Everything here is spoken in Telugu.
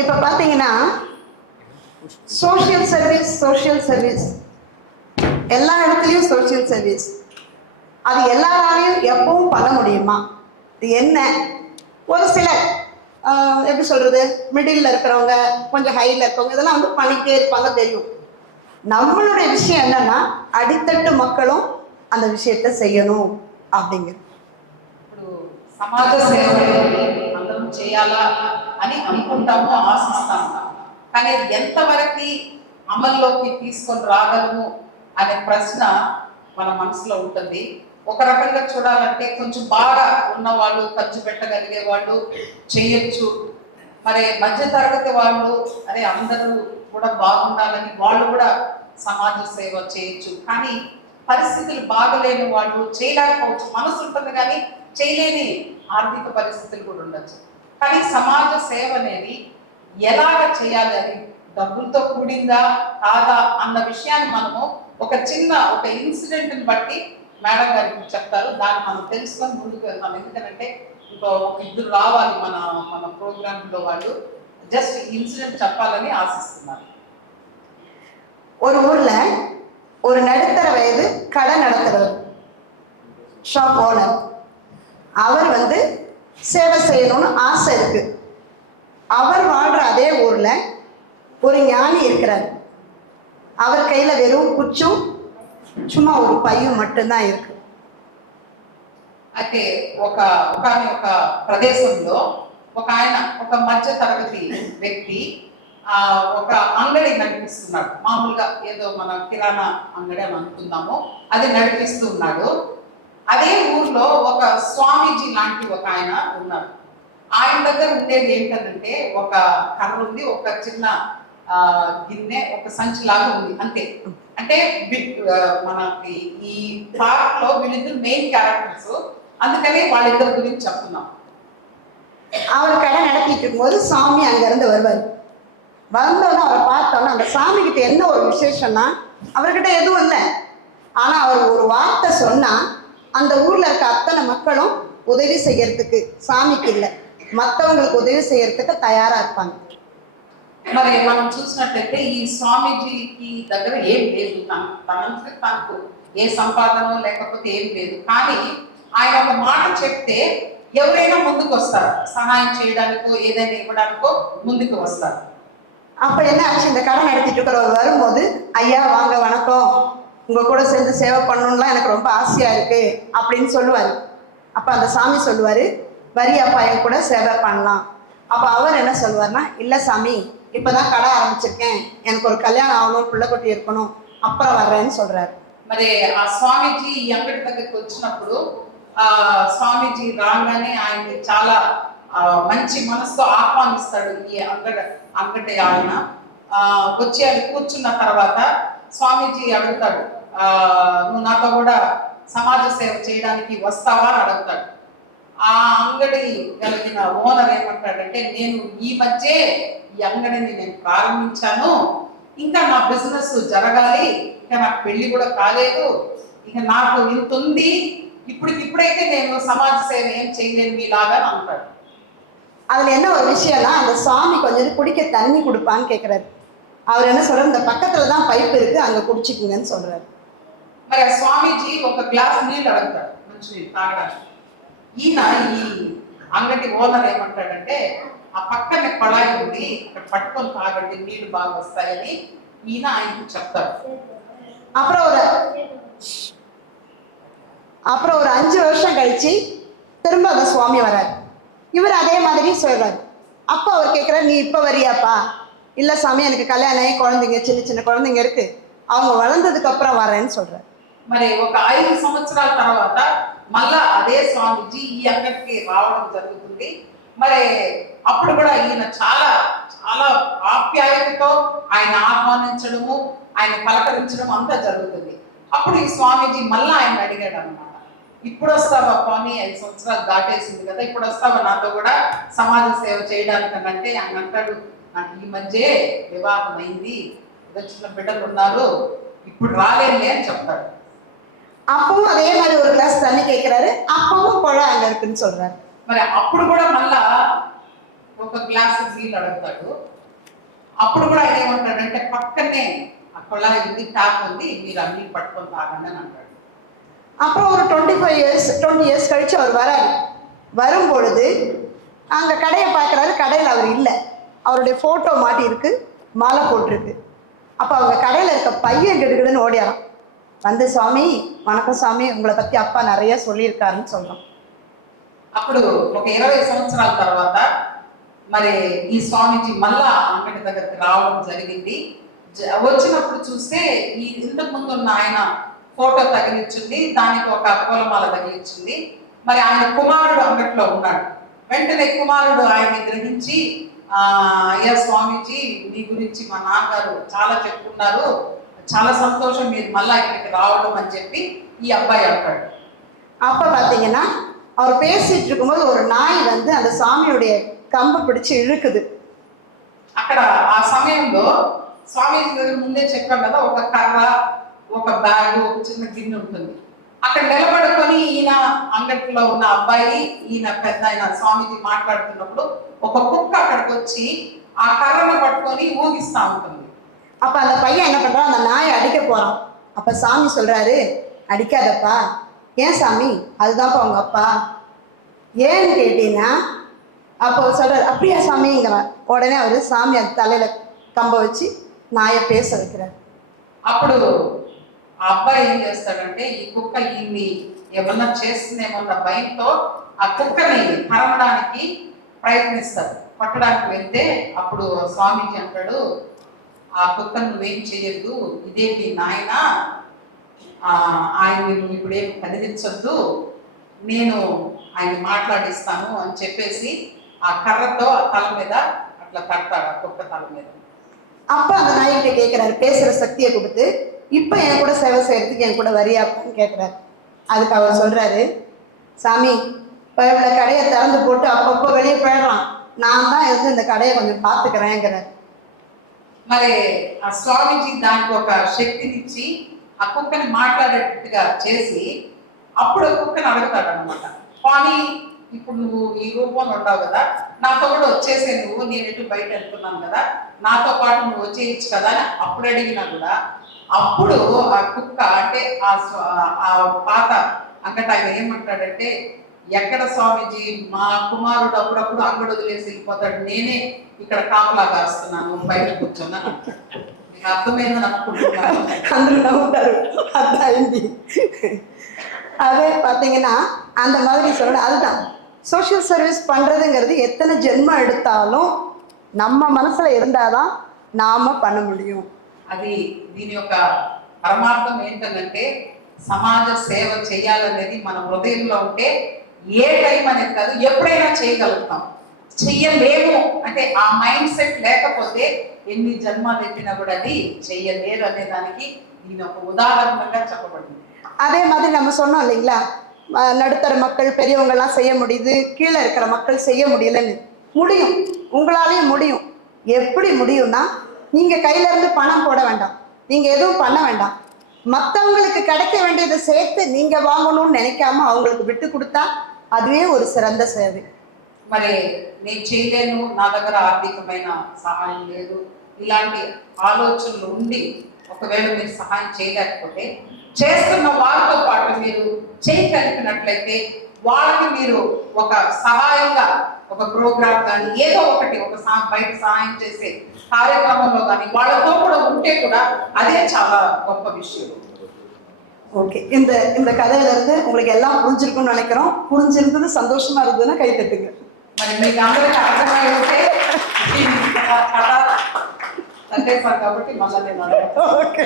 இப்போ பார்த்தீங்கன்னா சோஷியல் சர்வீஸ் எல்லா இடத்துலையும் சோஷியல் சர்வீஸ் அது எல்லாராலையும் எப்பவும் பண்ண முடியுமா? இது என்ன? ஒரு சிலர் எப்படி சொல்கிறது, மிடில் இருக்கிறவங்க, கொஞ்சம் ஹையில் இருக்கிறவங்க இதெல்லாம் வந்து பண்ணிக்கிட்டே இருப்பாங்க, தெரியும். நம்மளுடைய விஷயம் என்னன்னா అడితట్టు மக்களும் அந்த விஷயத்தை செய்யணும் அப்படிங்கிறது. ఇప్పుడు సమాజ సేవ అందరం చేయాలా అని అనుకుంటాము, ఆశిస్తాము. కానీ అది ఎంతవరకు అమల్లోకి తీసుకొని రాగలము అనే ప్రశ్న మన మనసులో ఉంటుంది. ఒక రకంగా చూడాలంటే కొంచెం బాగా ఉన్నవాళ్ళు, ఖర్చు పెట్టగలిగే వాళ్ళు చేయొచ్చు. మరి మధ్య తరగతి వాళ్ళు అరే అందరూ కూడా బాగుండాలని వాళ్ళు కూడా సమాజ సేవ చేయొచ్చు. కానీ పరిస్థితులు బాగలేని వాళ్ళు చేయలేకపోవచ్చు. మనసు ఉంటుంది కానీ చేయలేని ఆర్థిక పరిస్థితులు కూడా ఉండొచ్చు. కానీ సమాజ సేవ అనేది ఎలాగ చేయాలి, అది డబ్బులతో కూడిందా కాదా అన్న విషయాన్ని మనము ఒక ఇన్సిడెంట్ని బట్టి మేడం గారికి చెప్తారు. దాన్ని మనం తెలుసుకొని ముందుకు వెళ్తాం. ఎందుకంటే ఇద్దరు రావాలి మన ప్రోగ్రాంలో, వాళ్ళు జస్ట్ ఇన్సిడెంట్ చెప్పాలని ఆశిస్తున్నారు. ஒரு ஊர்ல ஒரு நடுத்தர வயது கடை நடத்துறவர், ஷாப் ஓனர், அவர் வந்து சேவை செய்யணும்னு ஆசை இருக்கு. அவர் வாழ்ற அதே ஊர்ல ஒரு ஞானி இருக்கிறார். அவர் கையில வெறும் குச்சும் சும்மா ஒரு பையும் மட்டும்தான் இருக்கு. అయితే ఒక ప్రదేశంలో ఒక ఆయన, ఒక మధ్య తరగతి వ్యక్తి ఒక అంగడి నడిపిస్తున్నాడు. మామూలుగా ఏదో మన కిరాణా అంగడి అని అనుకుందాము, అది నడిపిస్తూ ఉన్నాడు. అదే ఊర్లో ఒక స్వామీజీ లాంటి ఒక ఆయన ఉన్నారు. ఆయన దగ్గర ఉండేది ఏంటంటే ఒక కర్ర ఉంది, ఒక చిన్న గిన్నె, ఒక సంచి లాగా ఉంది, అంతే. అంటే మనకి ఈ పార్క్ లో వీళ్ళిద్దరు మెయిన్ క్యారెక్టర్స్, అందుకని వాళ్ళిద్దరి గురించి చెప్తున్నాం. அவர் கடை நடத்திட்டு இருக்கும்போது சாமி அங்கிருந்து வருவார். வந்தோன்னு அவரை பார்த்தோன்னா அந்த சாமி கிட்ட என்ன ஒரு விசேஷம்னா, அவர்கிட்ட எதுவும் இல்லை, ஆனா அவர் ஒரு வார்த்தை சொன்னா அந்த ஊர்ல இருக்க அத்தனை மக்களும் உதவி செய்யறதுக்கு, சாமிக்கு இல்லை மற்றவங்களுக்கு உதவி செய்யறதுக்கு தயாரா இருப்பாங்க. మరి మనం చూసినట్లయితే ఈ స్వామీజీకి దగ్గర ఏం లేదు, తనకు ఏ సంపాదన లేకపోతే ఏం లేదు. కానీ ఆయన ఒక మాట చెప్తే ఎవరైనా ముందుకు వస్తారు, సహాయం చేయడానికో ఏదైనా ఇవ్వడానికో ముందుకు వస్తారు. அப்போ என்ன ஆச்சு, இந்த கடை நடத்திட்டு இருக்கிறவர் வரும்போது, ஐயா வாங்க வணக்கம், உங்க கூட சேர்ந்து சேவை பண்ணணும்லாம் எனக்கு ரொம்ப ஆசையா இருக்கு அப்படின்னு சொல்லுவாரு. அப்போ அந்த சாமி சொல்லுவாரு, வரியாப்பா என் கூட சேவை பண்ணலாம். அப்போ அவர் என்ன சொல்லுவார்னா, இல்லை சாமி இப்போதான் கடை ஆரம்பிச்சிருக்கேன், எனக்கு ஒரு கல்யாணம் ஆகணும், பிள்ளை குட்டி இருக்கணும், அப்புறம் வர்றேன்னு சொல்றாரு. మరి ఆ స్వామీజీ ఈ అంగడి దగ్గరికి వచ్చినప్పుడు స్వామీజీ రాగానే ఆయన్ని చాలా మంచి మనసుతో ఆహ్వానిస్తాడు. ఈ అంగడి ఆయన వచ్చి అది కూర్చున్న తర్వాత స్వామీజీ అడుగుతాడు, నువ్వు నాతో కూడా సమాజ సేవ చేయడానికి వస్తావా అని అడుగుతాడు. ఆ అంగడి కలిగిన ఓనర్ ఏమంటాడంటే, నేను ఈ మధ్య ఈ అంగడిని నేను ప్రారంభించాను, ఇంకా నా బిజినెస్ జరగాలి, ఇంకా నాకు పెళ్లి కూడా కాలేదు, ఇక నాకు ఇంత ఉంది, ఇప్పుడైతే నేను సమాజ సేవ ఏం చేయలేను మీలాగా అంటాడు. அதுல என்ன ஒரு விஷயம்னா, அந்த சாமி கொஞ்சம் குடிக்க தண்ணி கொடுப்பான்னு கேட்கிறாரு. அவர் என்ன சொல்றாரு, இந்த பக்கத்துல தான் பைப் இருக்கு, அங்க குடிச்சுக்குங்கன்னு சொல்றாரு. మరి ఆ స్వామీజీ ఒక గ్లాస్ నీళ్ళు అడుగుతాడు, మంచి నీళ్ళు తాగడానికి. ఈయన ఈ అంగడి ఓనర్ ఏమంటాడంటే, ఆ పక్కన కొళాయి ఉంది, అక్కడ పట్టుకొని తాగండి, నీళ్లు బాగా వస్తాయని ఈయన ఆయనకు చెప్తాడు. அப்புறம் ஒரு 5 வருஷம் கழிச்சு திரும்ப அந்த சுவாமி வராரு. இவர் அதே மாதிரி சொல்றாரு. அப்போ அவர் கேட்குறாரு, நீ இப்போ வரியாப்பா? இல்லை சாமி, எனக்கு கல்யாணம் ஆகி குழந்தைங்க, சின்ன சின்ன குழந்தைங்க இருக்கு, அவங்க வளர்ந்ததுக்கு அப்புறம் வரேன்னு சொல்றாரு. మరి ఒక 5 సంవత్సరాల తర్వాత మళ్ళా అదే స్వామీజీ ఈ అంగడికి రావడం జరుగుతుంది. మరి అప్పుడు కూడా ఈయన చాలా చాలా ఆప్యాయతతో ఆయన ఆహ్వానించడము, ఆయన పలకరించడం అంతా జరుగుతుంది. అప్పుడు ఈ స్వామీజీ మళ్ళా ఆయన అడిగాడు అనమాట, ఇప్పుడు వస్తావా స్వామి, 5 సంవత్సరాలు దాటేసింది కదా, ఇప్పుడు వస్తావా నాతో కూడా సమాజ సేవ చేయడానికి అంటే ఆయన అంటాడు, నాకు ఈ మధ్య వివాహం అయింది, చిన్న బిడ్డలు ఉన్నారు, ఇప్పుడు రాలేండి అని చెప్తాడు. அப்பவும் அதே மாதிரி ஒரு கிளாஸ் தண்ணி கேட்கிறாரு. அப்பவும் குழா அங்க இருக்குன்னு சொல்றாரு. మరి అప్పుడు కూడా మళ్ళా ఒక గ్లాస్ నీళ్ళు అడుగుతాడు. అప్పుడు కూడా ఆయన ఏమంటాడంటే పక్కనే ఆ కొళాయి ఉంది, ట్యాప్ ఉంది, మీరు అన్ని పట్టుకొని తాగండి అని అంటాడు. அப்புறம் ஒரு 20 இயர்ஸ் கழிச்சு அவர் வராரு. வரும் பொழுது அங்கே கடையை பார்க்குறாரு, கடையில் அவர் இல்லை. அவருடைய ஃபோட்டோ மாட்டியிருக்கு, மாலை போட்டிருக்கு. அப்போ அவங்க கடையில் இருக்க பையன் கெடுக்குதுன்னு ஓடியாராம். வந்து சுவாமி வணக்கம் சுவாமி, உங்களை பற்றி அப்பா நிறைய சொல்லியிருக்காருன்னு சொல்கிறோம். అప్పుడు ఒక 20 సంవత్సరాల తర్వాత మరి ఈ స్వామీజీ మళ్ళా అంగడి దగ్గరికి రావడం జరిగింది. వచ్చినప్పుడు చూస్తే ఈ ఇంతకు ముందు ఉన్న ఆయన ఫోటో తగిలించింది, దానికి ఒక పూలమాల తగిలించింది. మరి ఆయన కుమారుడు అంగట్లో ఉన్నాడు. వెంటనే కుమారుడు ఆయన్ని గ్రహించి, అయ్యా స్వామీజీ మీ గురించి మా నాన్నగారు చాలా చెప్పుకున్నారు, చాలా సంతోషం మీరు మళ్ళా ఇక్కడికి రావడం అని చెప్పి ఈ అబ్బాయి అంటాడు. அப்போ பார்த்தீங்கன்னா அவர் பேசிட்டு இருக்கும்போது ஒரு நாய் வந்து அந்த சாமியுடைய கம்பை பிடிச்சு இழுக்குது. అక్కడ ఆ సమయంలో స్వామీజీ దగ్గర ముందే చెప్పాం కదా, ఒక కర్ర, ఒక బ్యాగ్, ఒక చిన్న గిన్నె ఉంటుంది. అక్కడ నిలబడుకొని ఈయన అంగట్లో ఉన్న అబ్బాయి, ఈయన పెద్ద ఆయన స్వామీజీ మాట్లాడుతున్నప్పుడు ఒక కుక్క అక్కడికి వచ్చి ఆ కర్రను పట్టుకొని ఊగిస్తా ఉంటుంది. அப்போ அந்த பையன் என்ன பண்ணுறான், அந்த நாயை அடிக்க போகிறான். அப்போ சாமி சொல்கிறாரு, அடிக்காதப்பா. ஏன் சாமி, அதுதான்ப்பா உங்கள் அப்பா. ஏன்னு கேட்டீங்கன்னா அப்போ சொல்கிறார், அப்படியா சாமிங்கிறான். உடனே அவர் சாமி அது தலையில் கம்ப வச்சு நாயை பேச வைக்கிறார். అప్పుడు ఆ అబ్బాయి ఏం చేస్తాడంటే, ఈ కుక్క ఈయన్ని ఏమన్నా చేస్తుందేమన్న భయంతో ఆ కుక్కని తరమడానికి ప్రయత్నిస్తాడు. పట్టడానికి వెళ్తే అప్పుడు స్వామీజీ అంటాడు, ఆ కుక్కను నువ్వేం చేయొద్దు, ఇదేంటి నాయన, ఆయన్ని నువ్వు ఇప్పుడేం కదిలించొద్దు, నేను ఆయన మాట్లాడిస్తాను అని చెప్పేసి ఆ కర్రతో ఆ తల మీద అట్లా తడతాడు, ఆ కుక్క తల మీద. அப்போ அந்த நாய்கிட்ட கேட்குறாரு, பேசுகிற சக்தியை கொடுத்து, இப்போ என் கூட சேவை செய்கிறதுக்கு என் கூட வரியாப்பான்னு கேட்குறாரு. அதுக்கு அவர் சொல்கிறாரு, சாமி இப்போ இவ்வளோ கடையை திறந்து போட்டு அப்பப்போ வெளியே போயிடுறான், நான் தான் இருந்து இந்த கடையை கொஞ்சம் பார்த்துக்கிறேங்கிறார். మరి ఆ స్వామీజీ దానికి ఒక శక్తినిచ్చి ఆ కుక్కని మాట్లాడేటట్టుగా చేసి అప్పుడు కుక్కని అడుగుతాడు అనమాట, కానీ ఇప్పుడు నువ్వు ఈ రూపంలో ఉండవు కదా, నాతో కూడా వచ్చేసే, నువ్వు నేను ఎటు బయట వెళ్తున్నాను కదా, నాతో పాటు నువ్వు వచ్చేయచ్చు కదా అని అప్పుడు అడిగినా కూడా, అప్పుడు ఆ కుక్క అంటే ఆ పాత అంగట ఆయన ఏమంటాడంటే, ఎక్కడ స్వామీజీ మా కుమారుడు అప్పుడప్పుడు అంగడి వదిలేసి వెళ్ళిపోతాడు, నేనే ఇక్కడ కాపలా కాస్తున్నాను బయట కూర్చున్నా. మీకు అర్థమైందని అనుకుంటున్నాను. అందరూ నవ్వుతారు, అర్థమైంది. அதே பார்த்தீங்கன்னா அந்த மாதிரி சொல்லணும். அதுதான் சோஷியல் சர்வீஸ் பண்ணுறதுங்கிறது எத்தனை ஜென்மம் எடுத்தாலும் நம்ம மனசில் இருந்தால் தான் நாம் பண்ண முடியும். అది దీని యొక్క పరమార్థం ఏంటంటే, సమాజ సేవ చేయాలనేది మన హృదయంలో ఉంటే ఏ టైం అనేది కాదు, ఎప్పుడైనా చేయగలుగుతాం. చెయ్యలేము అంటే ఆ మైండ్ సెట్ లేకపోతే ఎన్ని జన్మాలు ఎత్తినా కూడా అది చెయ్యలేరు అనే దానికి దీని ఒక ఉదాహరణగా చెప్పబడింది. அதே மாதிரி நம்ம சொன்னோம் இல்லைங்களா, நடுத்தர மக்கள் பெரியவங்கெல்லாம் செய்ய முடியுது, கீழே இருக்கிற மக்கள் செய்ய முடியலன்னு. முடியும், உங்களாலையும் முடியும். எப்படி முடியும்னா, நீங்கள் கையிலேருந்து பணம் போட வேண்டாம், நீங்கள் எதுவும் பண்ண வேண்டாம். மற்றவங்களுக்கு கிடைக்க வேண்டியதை சேர்த்து நீங்கள் வாங்கணும்னு நினைக்காம அவங்களுக்கு விட்டு கொடுத்தா அதுவே ஒரு சிறந்த சேவை. మరి నేను చేయలేను, నా దగ్గర ఆర్థికమైన సహాయం లేదు, ఇలాంటి ఆలోచనలు ఉండి ఒకవేళ మీరు సహాయం చేయలేకపోతే, చేస్తున్న వారితో పాటు మీరు చేయగలిగినట్లయితే వాళ్ళకి మీరు ఒక సహాయంగా ఒక ప్రోగ్రామ్ కానీ ఏదో ఒకటి ఒక బయట సహాయం చేసే కార్యక్రమంలో కానీ వాళ్ళతో కూడా ఉంటే కూడా అదే చాలా గొప్ప విషయం. ஓகே, இந்த கதையிலேருந்து உங்களுக்கு எல்லாம் புரிஞ்சிருக்கும்னு நினைக்கிறோம். புரிஞ்சிருந்தது சந்தோஷமா இருந்ததுன்னா கை தட்டுங்க. మరి మీకు అందరికీ అర్థమై ఉంటే కథ సందేశాలు కాబట్టి మళ్ళీ నేను ఓకే.